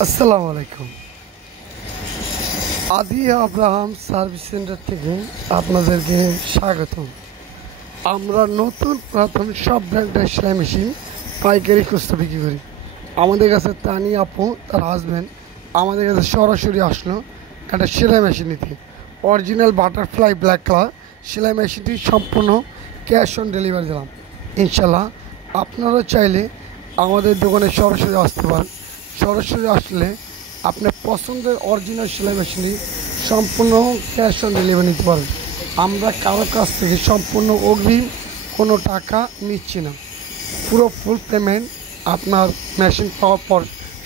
আসসালামু আলাইকুম। আদি আব্রাহাম সার্ভিস সেন্টার থেকে আপনাদেরকে স্বাগতম। আমরা নতুন পুরাতন সব ব্র্যান্ডের সেলাই মেশিন পাইকারি খুচরা বিক্রি করি। আমাদের কাছে তানি আপু তার হাজব্যান্ড আমাদের কাছে সরাসরি আসলো একটা সেলাই মেশিন নিতে। অরিজিনাল বাটারফ্লাই ব্ল্যাক কালার সেলাই মেশিনটি সম্পূর্ণ ক্যাশ অন ডেলিভারি দিলাম। ইনশাল্লাহ আপনারা চাইলে আমাদের দোকানে সরাসরি আসতে পারেন। সরাসরি আসলে আপনার পছন্দের অরিজিনাল সেলাই মেশিনটি সম্পূর্ণ ক্যাশ অন ডেলিভারি নিতে পারেন। আমরা কারো কাছ থেকে সম্পূর্ণ অগ্রিম কোনো টাকা নিচ্ছি না, পুরো ফুল পেমেন্ট আপনার মেশিন পাওয়ার পর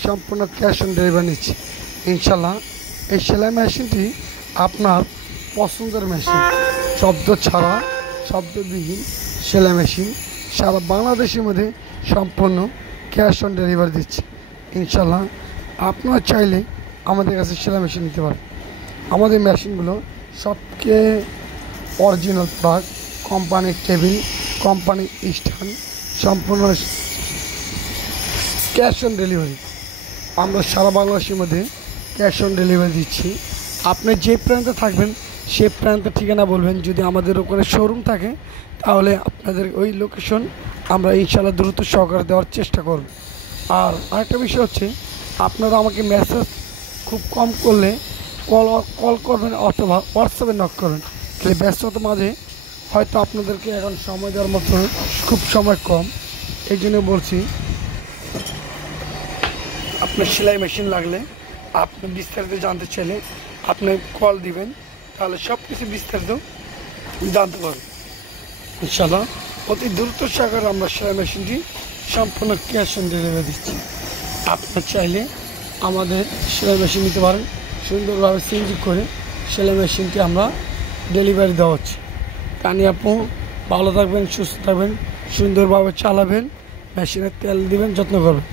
সম্পূর্ণ ক্যাশ অন ডেলিভারি নিচ্ছি। ইনশাল্লাহ এই সেলাই মেশিনটি আপনার পছন্দের মেশিন, শব্দ ছাড়া শব্দবিহীন সেলাই মেশিন সারা বাংলাদেশের মধ্যে সম্পূর্ণ ক্যাশ অন ডেলিভারি দিচ্ছি। ইনশাল্লাহ আপনারা চাইলে আমাদের কাছে সেলাই মেশিন নিতে পারেন। আমাদের মেশিনগুলো সবচেয়ে অরিজিনাল প্রোডাক্ট, কোম্পানির টেবিল, কোম্পানির স্ট্যান্ড, সম্পূর্ণ ক্যাশ অন ডেলিভারি। আমরা সারা বাংলাদেশের মধ্যে ক্যাশ অন ডেলিভারি দিচ্ছি। আপনি যে প্রান্তে থাকবেন সেই প্রান্তের ঠিকানা বলবেন। যদি আমাদের ওখানে শোরুম থাকে তাহলে আপনাদের ওই লোকেশন আমরা ইনশাল্লাহ দ্রুত সহকারে দেওয়ার চেষ্টা করব। আর আরেকটা বিষয় হচ্ছে, আপনারা আমাকে মেসেজ খুব কম করলে কল করবেন অথবা হোয়াটসঅ্যাপে নক করবেন। তাহলে ব্যস্ততার মাঝে হয়তো আপনাদেরকে এখন সময় দেওয়ার মতো খুব সময় কম, এই জন্য বলছি আপনার সেলাই মেশিন লাগলে, আপনি বিস্তারিত জানতে চাইলে আপনি কল দিবেন, তাহলে সব কিছু বিস্তারিত জানতে পারবেন। ইনশাল্লাহ অতি দ্রুত সহকারে আমরা সেলাই মেশিনটি সম্পূর্ণ ক্যাশ অন ডেলিভারি দিচ্ছি। আপনার চাইলে আমাদের সেলাই মেশিন নিতে পারেন। সুন্দরভাবে সিএনজি করে সেলাই মেশিনটি আমরা ডেলিভারি দেওয়া হচ্ছে। তানি আপু ভালো থাকবেন, সুস্থ থাকবেন, সুন্দরভাবে চালাবেন, মেশিনের তেল দিবেন, যত্ন করবেন।